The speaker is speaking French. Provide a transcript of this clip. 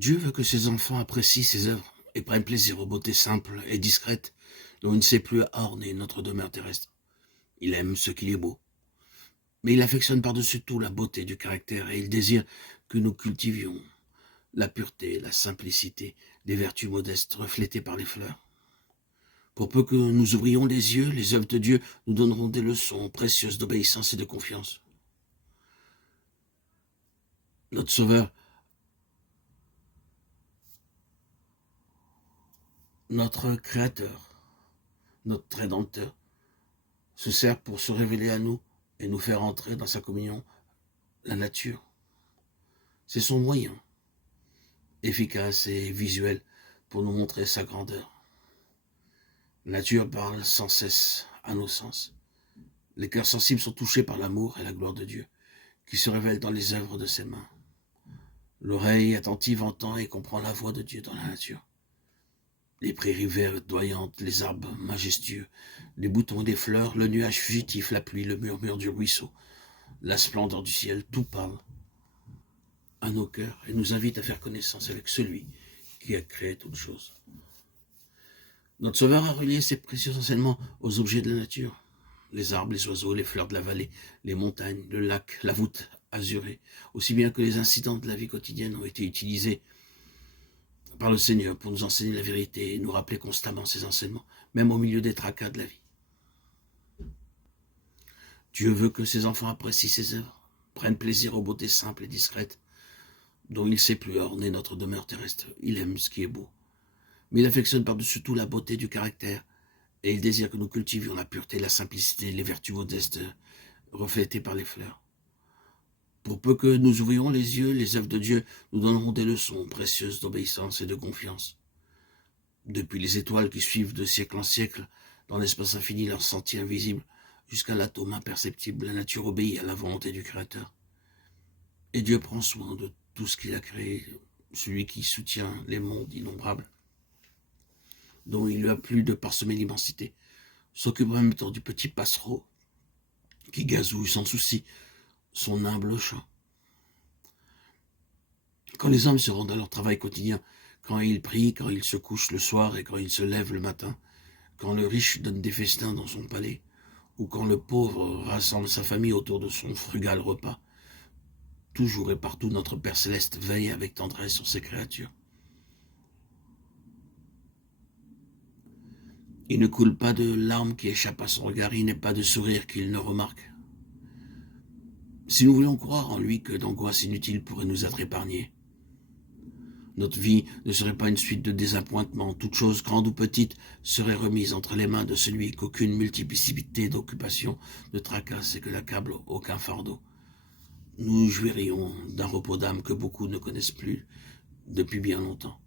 Dieu veut que ses enfants apprécient ses œuvres et prennent plaisir aux beautés simples et discrètes dont il ne sait plus orner notre demeure terrestre. Il aime ce qui est beau, mais il affectionne par-dessus tout la beauté du caractère et il désire que nous cultivions la pureté, la simplicité, les vertus modestes reflétées par les fleurs. Pour peu que nous ouvrions les yeux, les œuvres de Dieu nous donneront des leçons précieuses d'obéissance et de confiance. Notre Sauveur, notre Créateur, notre Rédempteur, se sert pour se révéler à nous et nous faire entrer dans sa communion, la nature. C'est son moyen, efficace et visuel, pour nous montrer sa grandeur. La nature parle sans cesse à nos sens. Les cœurs sensibles sont touchés par l'amour et la gloire de Dieu, qui se révèlent dans les œuvres de ses mains. L'oreille attentive entend et comprend la voix de Dieu dans la nature. Les prairies verdoyantes, les arbres majestueux, les boutons des fleurs, le nuage fugitif, la pluie, le murmure du ruisseau, la splendeur du ciel, tout parle à nos cœurs et nous invite à faire connaissance avec celui qui a créé toutes choses. Notre Sauveur a relié ses précieux enseignements aux objets de la nature. Les arbres, les oiseaux, les fleurs de la vallée, les montagnes, le lac, la voûte azurée, aussi bien que les incidents de la vie quotidienne ont été utilisés par le Seigneur pour nous enseigner la vérité et nous rappeler constamment ses enseignements, même au milieu des tracas de la vie. Dieu veut que ses enfants apprécient ses œuvres, prennent plaisir aux beautés simples et discrètes, dont il ne sait plus orner notre demeure terrestre. Il aime ce qui est beau, mais il affectionne par-dessus tout la beauté du caractère, et il désire que nous cultivions la pureté, la simplicité, les vertus modestes reflétées par les fleurs. Pour peu que nous ouvrions les yeux, les œuvres de Dieu nous donneront des leçons précieuses d'obéissance et de confiance. Depuis les étoiles qui suivent de siècle en siècle, dans l'espace infini, leur sentier invisible, jusqu'à l'atome imperceptible, la nature obéit à la volonté du Créateur. Et Dieu prend soin de tout ce qu'il a créé, celui qui soutient les mondes innombrables, dont il lui a plu de parsemer l'immensité, s'occupe en même temps du petit passereau qui gazouille sans souci son humble chant. Quand les hommes se rendent à leur travail quotidien, quand ils prient, quand ils se couchent le soir et quand ils se lèvent le matin, quand le riche donne des festins dans son palais, ou quand le pauvre rassemble sa famille autour de son frugal repas, toujours et partout notre Père Céleste veille avec tendresse sur ses créatures. Il ne coule pas de larmes qui échappent à son regard, il n'est pas de sourire qu'il ne remarque. Si nous voulions croire en lui, que d'angoisses inutiles pourraient nous être épargnées. Notre vie ne serait pas une suite de désappointements. Toute chose, grande ou petite, serait remise entre les mains de celui qu'aucune multiplicité d'occupations ne tracasse et que n'accable aucun fardeau. Nous jouirions d'un repos d'âme que beaucoup ne connaissent plus depuis bien longtemps.